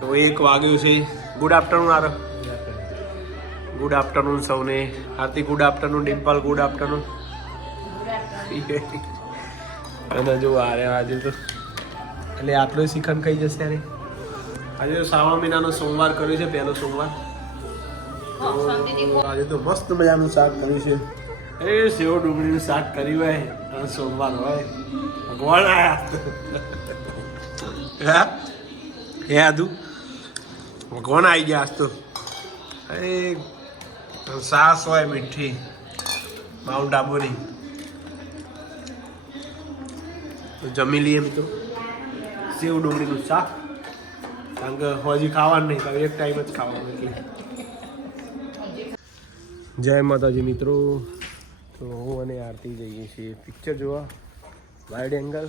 તો 1 વાગ્યું છે. ગુડ આફ્ટરનૂન આરો. ગુડ આફ્ટરનૂન સૌને. Aarti good afternoon. Dimple good afternoon. અને જો આજે તો એટલે આટલું શિખંડ ખાઈ જશે અરે. આજે તો શ્રાવણ મહિનાનો સોમવાર કર્યો છે, પહેલો સોમવાર. આજે તો મસ્ત મજાનું શાક કર્યું છે. એ સેવ ડુંગળીનું શાક કર્યું હોય અને સોમવાર હોય. ભગવાન આયા હે આદુ ભગવાન આવી ગયા આજ તો. એ સાસ હોય મીઠી માઉન્ટ આબુની. તો જમી લઈએ મિત્રો સેવ ડુંગળીનું શાક, કારણ કે હજી ખાવાનું નહીં, તો એક ટાઈમ જ ખાવાનું. એટલે જય માતાજી મિત્રો. તો હું અને આરતી જઈએ છીએ પિક્ચર જોવા, वाइड एंगल.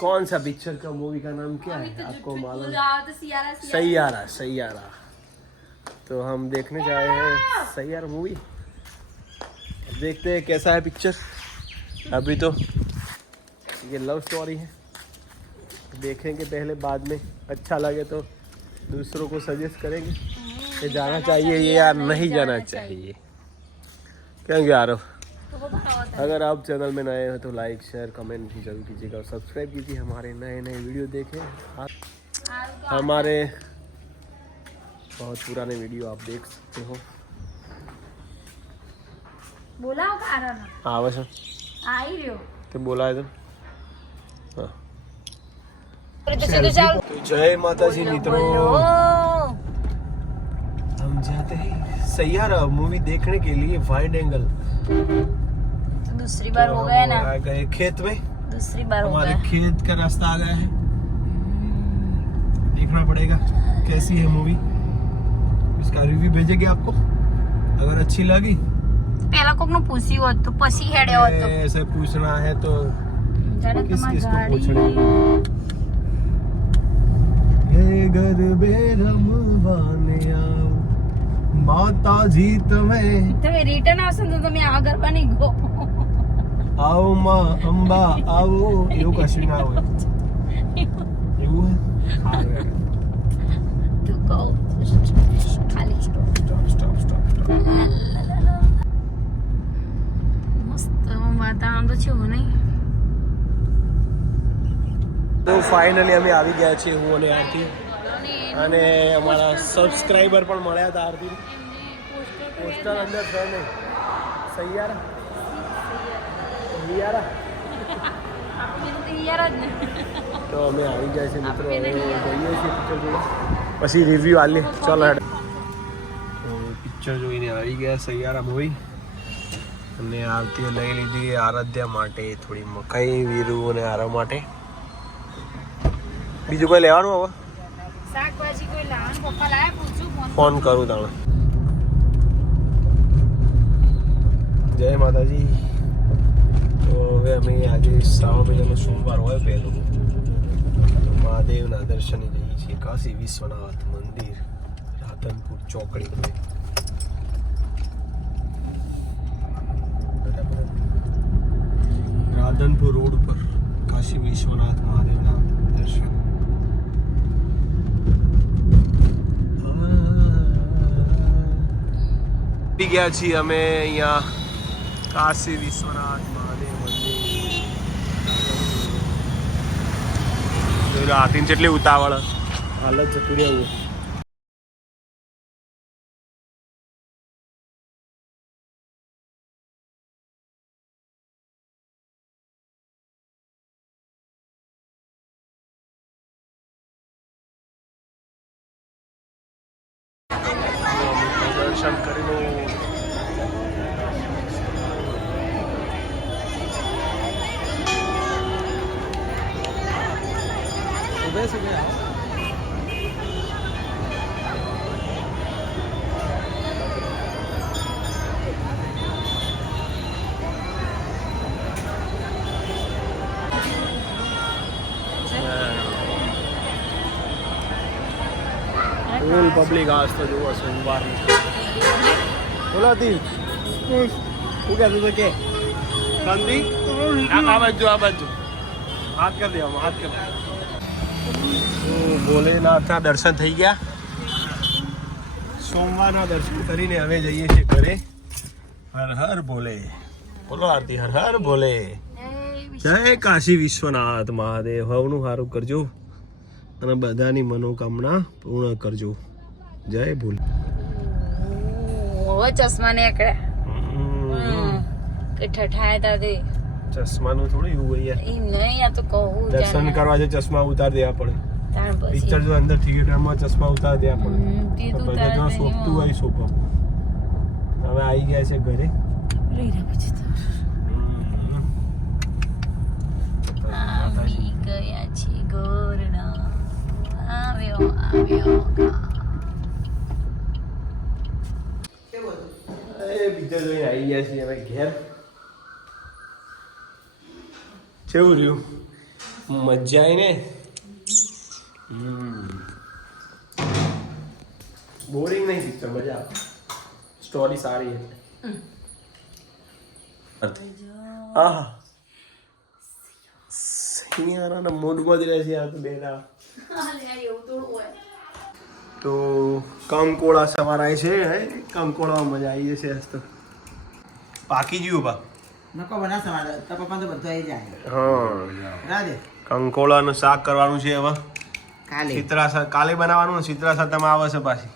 कौन सा पिक्चर का मूवी का नाम क्या है आपको मालूम? सैयारा. सैयारा. तो हम देखने जाए हैं सैयारा मूवी. अब देखते हैं कैसा है पिक्चर. अभी तो ये लव स्टोरी है, देखेंगे पहले, बाद में अच्छा लगे तो दूसरों को सजेस्ट करेंगे कि जाना चाहिए ये या नहीं जाना चाहिए. क्या यार, अगर आप चैनल में नए हो तो लाइक शेयर कमेंट जरूर कीजिएगा और सब्सक्राइब कीजिए. हमारे नए नए वीडियो देखें. हमारे बहुत पुराने वीडियो आप देख सकते हो. बोला कारण हाँ बस आई रहो तो बोला है. तो जय माता जी मित्रों, हम जाते हैं सैयारा मूवी देखने के लिए वाइड एंगल. दूसरी बार हो गया ना, आ गए खेत में. दूसरी बार हो हमारे गया. खेत का रास्ता आ गया है. देखना पड़ेगा कैसी है मूवी, इसका रिव्यू भेजेंगे आपको. अगर अच्छी लगी पहला कोक नो पूछी हो तो पसी हेडे हो तो ऐसे पूछना है तो किस किस को गाड़ी पूछना. ये घर बेरम बाने आओ माता जी तुम्हें તમે રિટર્ન આવશે તો તમે આગળ બની ગો. आओ माँ अंबा आओ એવું કશું ના હોય. એવું ટુ ગો ખાલી સ્ટોપ. સ્ટોપ. મસ્ત વાતાવરણ તો છે નહીં. તો ફાઇનલી અમે આવી ગયા છીએ, હું અને આરતી, અને અમારા સબસ્ક્રાઇબર પણ મળ્યા હતા. આરતી પોસ્ટર અંદર છે નહીં સૈયારા લિયારા. તો અમે આવી ગયા છીએ મિત્રો, હવે જઈએ છીએ પિક્ચર જોવા, પછી રિવ્યુ આલીએ. ચાલો હેડ. તો પિક્ચર જોઈને આવી ગયા સૈયારા મૂવી, અને આરતીએ લઈ લીધી આરાધ્યા માટે થોડી મકાઈ, વીરુ અને આરવ માટે. બીજું કોઈ લેવાનું હવે? શાકભાજી કોઈ લાવવાનું પપ્પા લાયા પૂછું ફોન કરું તાણે. જય માતાજી. તો હવે અમે આજે શ્રાવણ મહિનાનો સોમવાર હોય પહેલો, તો મહાદેવના દર્શને જઈએ છીએ કાશી વિશ્વનાથ મંદિર, રાધનપુર ચોકડી પર. રાધનપુર રોડ પર કાશી વિશ્વનાથ મહાદેવના દર્શન. ગયા છીએ અમે અહીંયા કાશી વિશ્વનાથ મહાદેવ મંદિર. હાથીને જેટલી ઉતાવળ, હાલત જતું રહેવું. દર્શન કરી લો. सुबह सुबह ફૂલ પબ્લિક આજ તો જુઓ સોમવારની. બોલો તી શું કહેતું તો કે શાંતિ આ બાજુ હાથ કરી દે, હાથ કરી દે. તો ભોલેનાથના દર્શન થઈ ગયા. સોમવારના દર્શન કરીને હવે જઈએ છીએ ઘરે. હર હર ભોલે. બોલો આરતી. હર હર ભોલે. જય કાશી વિશ્વનાથ મહાદેવ. હવનું સારું કરજો અને બધાની મનોકામના પૂર્ણ કરજો. જય ભોલે. ઓ ચશ્મા ને એકડા કે ઠઠાય તાદે ચશ્માનું થોડું એવું હોય યાર. ઈ નહીં આ તો કહું દર્શન કરવા જે ચશ્મા ઉતાર દેવા પડે. તાણ પછી પિક્ચર જો અંદર થિયેટરમાં ચશ્મા ઉતાર દેવા પડે. તે તો બધા તાર શોભતું હોય શોભો. હવે આવી ગયા છે ઘરે. રહી રહ્યા પછી તો આવી ગયા છે ગોરડા આવ્યો બીજા જોઈને આવી ગયા છીએ હવે ઘેર. કેવું રહ્યું? મજા આવી ને? બોરિંગ નહીં પિક્ચર, મજા આવે. સ્ટોરી સારી છે. હા સિયારાના મૂડમાં જ રહે છે આ તો બે તો કંકોળા સવાર આવી છે. કંકોળામાં મજા આવી જશે આજ તો. પાકી ગયું બા. નકો બના સવારે તો પપ્પા તો બધું આવી જાય. હા રાધે કંકોળાનું શાક કરવાનું છે હવે. કાલે શીતળા શાક કાલે બનાવવાનું. શીતળા શાકમાં આવે છે પાછી.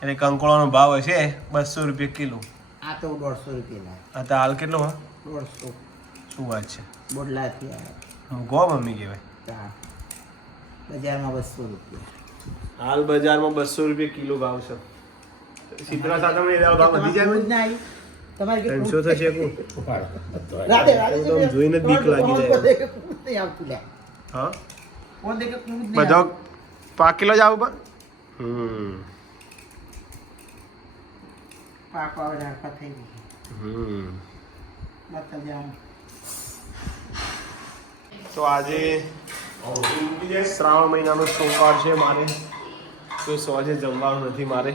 એટલે કંકોળાનો ભાવ હશે 200 રૂપિયા કિલો. આ તો 150 રૂપિયા આ તો હાલ કેટલો હા? 150 શું વાત છે? બોડલાથી હું ગો મમ્મી કહેવાય. બજારમાં 200 રૂપિયા. હાલ બજારમાં 200 રૂપિયા કિલો ભાવ છે. શીતળા શાકમાં એનો ભાવ વધી જાય. જ ના આવી તમારે 300 થશે કોણ? રાધે રાધે તો આમ જોઈને જ બીક લાગી જાય. નહીં આવતું લે હા કોણ દેખે કૂદ નહીં બધો પાકેલો જ આવું પાકો આવે રાખવા થઈ ગઈ બતા જામ. તો આજે શ્રાવણ મહિનાનો સોમવાર છે મારે. તો સોજે જમવાનું નથી મારે.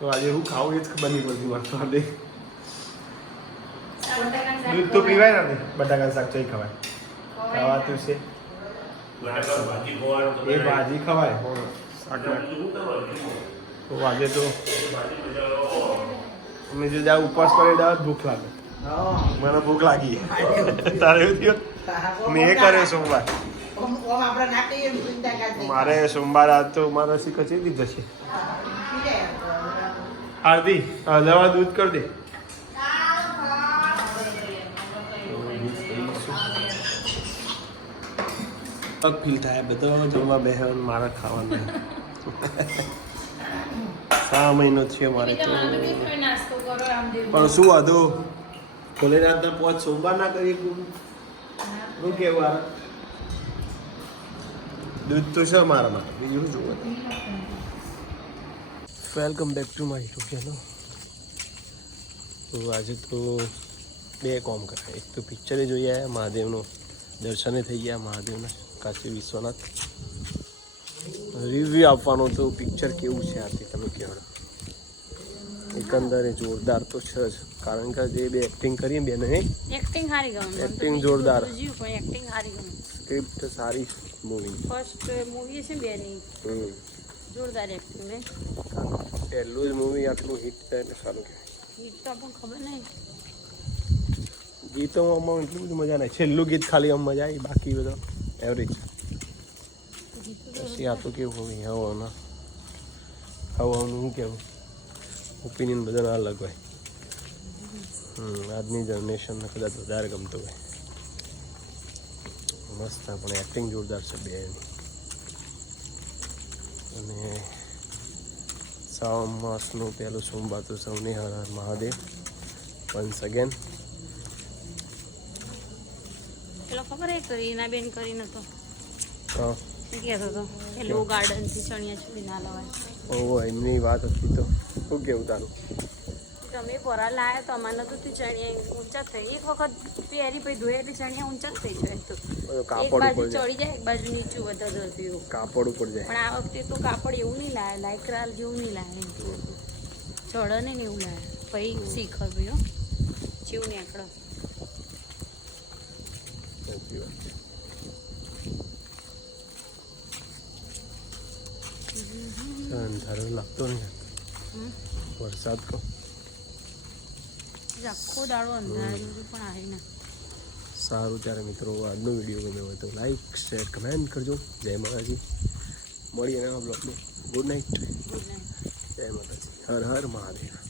તો આજે હું ખાવું એ જ ખબર નહીં પડતી મારે તો. આજે દૂધ તો પીવાય નથી. બટાકાનું શાક ચોઈ ખવાય. ખાવાતું છે એ ભાજી ખવાય. તો આજે તો અમે જો જ્યાં ઉપવાસ કરે ત્યાં ભૂખ લાગે. મને ભૂખ લાગી. તારે એવું થયું? મેં એ કર્યો સોમવાર. આપણે ના કહીએ ને ચિંતા કરતી મારે સોમવાર આજ તો મારા શી કચી દીધો છે. આરતી દવા દૂધ કરી દે. પગ ફીલ થાય બધો જમવા બેહવાનું મારે ખાવાનું. 6 મહિનો થયો મારે તો. પણ શું વાંધો? ભોલેનાથના 5 સોમવાર ના કરીએ. શું કેવું? આ દૂધ તો છે મારા માટે. બીજું શું? Welcome back to my YouTube channel. તો આજે તો 2 કામ કરાય. એક તો પિક્ચરે જોઈ આવ્યા, મહાદેવનું દર્શને થઈ ગયા મહાદેવના કાશી વિશ્વનાથ. રિવ્યૂ આપવાનો તો પિક્ચર કેવું છે આથી તમે કહેવાય. એકંદરે જોરદાર તો છે જ. કારણ કે જે બે એક્ટિંગ કરી બે નહીં એક્ટિંગ સારી ગમી. એક્ટિંગ જોરદાર. પણ એક્ટિંગ સારી ગમી. સ્ક્રિપ્ટ સારી મૂવી. ફર્સ્ટ મૂવી છે બેની જોરદાર એક્ટિંગ ને. પહેલું જ મૂવી આટલું હિટ થાય એટલે સારું કહેવાય. ગીત તો આપણને ખબર નહીં. ગીતોમાં એટલી બધી મજા નહીં. છેલ્લું ગીત ખાલી આમ મજા આવી. બાકી બધો એવરેજ. પછી આ તો કેવું હોય હવાનું શું કહેવું ઓપિનિયન બધાના અલગ હોય. આજની જનરેશનને કદાચ વધારે ગમતું હોય. મસ્ત પણ એક્ટિંગ જોરદાર છે બેની. અને શ્રાવણ માસનું પહેલું સોમવાર તો સૌને હર હર મહાદેવ વન્સ અગેન. પેલો ખબર હે કરીના બેન કરીને તો હા કહેતો હતો કે લો ગાર્ડનથી ચણિયા ચોળી ના લવાય. ઓહો એમની વાત હતી તો શું કેવું તારું? તમે પોરા લાયા તો અમારે તો ચણિયા ઊંચા થઈ. એક વખત પહેરી પછી ધોયા એટલે ચણિયા ઊંચા જ થઈ જાય. તો એક બાજુ ચડી જાય એક બાજુ નીચું વધારે હતું. કાપડ ઉપર જાય. પણ આ વખતે તો કાપડ એવું નહીં લાવે. લાયક્રા જેવું નહીં લાવે. ચડે ને એવું લાવે. પછી શીખર ભાઈ જેવું નહીં આકડો. સાચી વાત છે. અંધારો લાગતો નહીં વરસાદ કો આખો દાડો અંધારું પણ આવી ને. સારું ત્યારે મિત્રો આજનો વિડીયો ગમ્યો હોય તો લાઈક શેર કમેન્ટ કરજો. જય માતાજી. મળીએ નવા બ્લોગમાં. Good night. Good night. જય માતાજી. હર હર મહાદેવ.